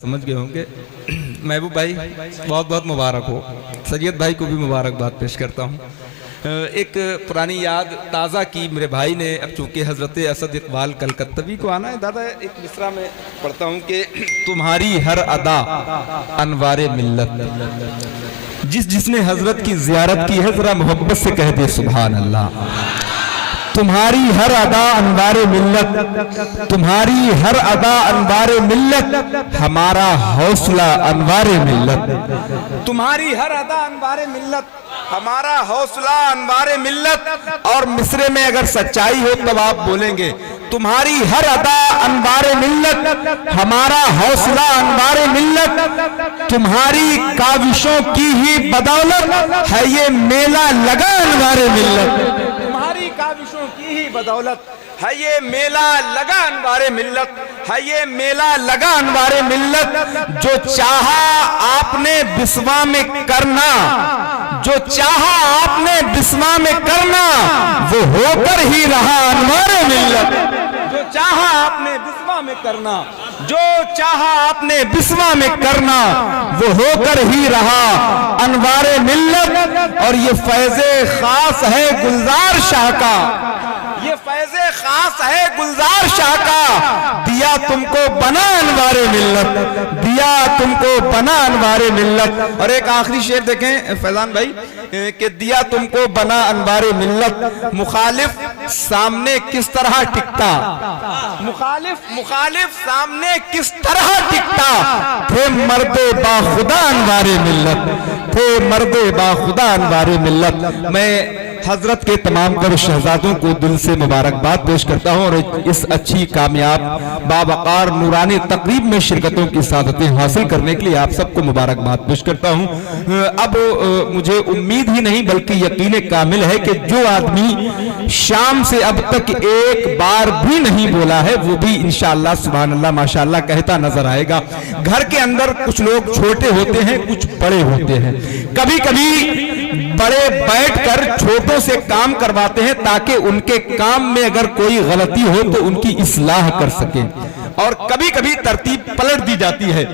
समझ गए होंगे। महबूब भाई बहुत बहुत मुबारक हो। सैयद भाई को भी मुबारकबाद पेश करता हूँ। एक पुरानी याद ताज़ा की मेरे भाई ने। अब चूँकि हज़रत असद इकबाल कलकत्तवी को आना है दादा, एक मिसरा में पढ़ता हूँ कि तुम्हारी हर अदा अनवारे मिल्लत। जिसने हज़रत की ज़ियारत की है ज़रा मोहब्बत से कह दे सुभान अल्लाह। तुम्हारी हर अदा अनवारे मिल्लत, तुम्हारी हर अदा अनवारे मिल्लत, हमारा हौसला अनवारे मिल्लत। तुम्हारी हर अदा अनवारे मिल्लत, हमारा हौसला अनवारे मिल्लत। और मिसरे में अगर सच्चाई हो तब आप बोलेंगे तुम्हारी हर अदा अनवारे मिल्लत, हमारा हौसला अनवारे मिल्लत। तुम्हारी काविशों की ही बदौलत है ये मेला लगा अनवारे मिल्लत। तुम्हारी काविशों की ही बदौलत है ये मेला लगा अनवारे मिल्लत, है ये मेला लगा अनवारे मिल्लत। जो चाहा आपने बिस्वा में करना, जो चाहा आपने बिस्वा में करना, वो होकर ही रहा अनवारे मिल्लत। जो चाहा आपने बिस्वा में करना, जो चाहा आपने बिस्वा में करना, वो होकर ही रहा अनवारे मिल्लत। और ये फैज़े खास है गुलजार शाह का, ये फैज़े खास है गुलजार शाह का। दिया तुमको बना अनवारे मिल्लत, दिया तुमको बना अनवारे मिल्लत। और एक आखिरी शेर देखें फैजान भाई कि दिया तुमको बना अनवारे मिल्लत। मुखालिफ सामने किस तरह टिकता, मुखालिफ सामने किस तरह टिकता, थे मर्दे बाखुदा अनवारे मिल्लत, थे मर्दे बाखुदा अनवारे मिल्लत। मैं हजरत के तमाम तर शहजादों को दिल से मुबारकबाद पेश करता हूँ और इस अच्छी कामयाब बावकार नूरानी तकरीब में शिरकतों की सादतें हासिल करने के लिए आप सबको मुबारकबाद पेश करता हूँ। अब मुझे उम्मीद ही नहीं बल्कि यकीन कामिल है कि जो आदमी शाम से अब तक एक बार भी नहीं बोला है वो भी इंशाअल्लाह सुभान अल्लाह माशाअल्लाह कहता नजर आएगा। घर के अंदर कुछ लोग छोटे होते हैं, कुछ बड़े होते हैं। कभी कभी बड़े बैठकर छोटों से काम करवाते हैं ताकि उनके काम में अगर कोई गलती हो तो उनकी इस्लाह कर सके। और कभी कभी तरतीब पलट दी जाती है,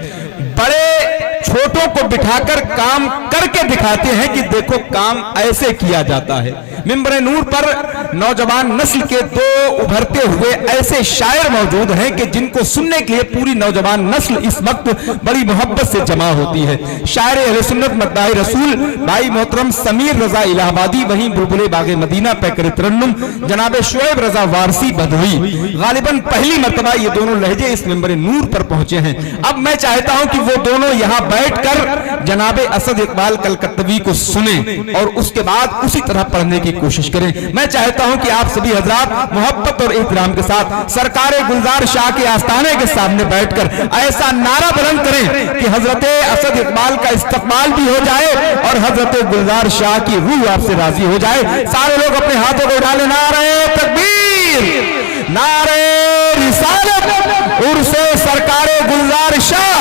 बड़े छोटों को बिठाकर काम करके दिखाते हैं कि देखो काम ऐसे किया जाता है। मिंबर नूर पर नौजवान नस्ल के दो उभरते हुए ऐसे शायर मौजूद हैं कि जिनको सुनने के लिए पूरी नौजवान नस्ल इस वक्त बड़ी मोहब्बत से जमा होती है। शायर अहले सुन्नत मद्दाह रसूल भाई मोहतरम समीर रजा इलाहाबादी, वहीं बुलबुले बागे मदीना पैकर तरन्नुम जनाब शुएब रजा वारसी बदवी, गालिबन पहली मर्तबा ये दोनों लहजे इस मिंबर नूर पर पहुंचे हैं। अब मैं चाहता हूं कि वो दोनों यहां बैठकर जनाब असद इकबाल कलकत्तवी को सुने और उसके बाद उसी तरह पढ़ने की कोशिश करें। मैं चाहता हूं कि आप सभी हजरात मोहब्बत और इहतराम के साथ सरकार गुलजार शाह के आस्थाने के सामने बैठकर ऐसा नारा बुलंद करें कि हजरत असद इकबाल का इस्तकबाल भी हो जाए और हजरत गुलजार शाह की रूह आपसे राजी हो जाए। सारे लोग अपने हाथों को उठा ले, नारे तकबीर, नारे रिसालत, उर्से सरकारे गुलजार शाह,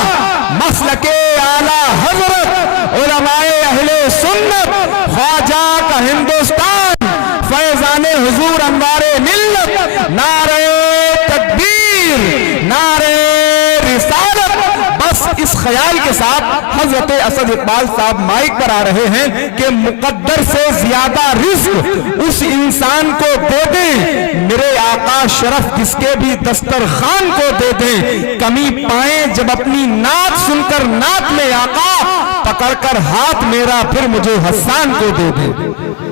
मसलके आला हजरत, उलमाए अहले सुन्नत, ख्वाजा का हिंदुस्तान, फैजाने हुजूर अनवारे मिल्लत, नारे तकबीर, नारे रिसालत। बस इस ख्याल के साथ हजरत असद इकबाल साहब माइक पर आ रहे हैं कि मुकद्दर से ज्यादा रिज़्क़ उस इंसान को दे दें, मेरे आका शरफ जिसके भी दस्तरखान को दे दें। कमी पाए जब अपनी नात सुनकर नात में आका, पकड़कर हाथ मेरा फिर मुझे हसन को दे दें।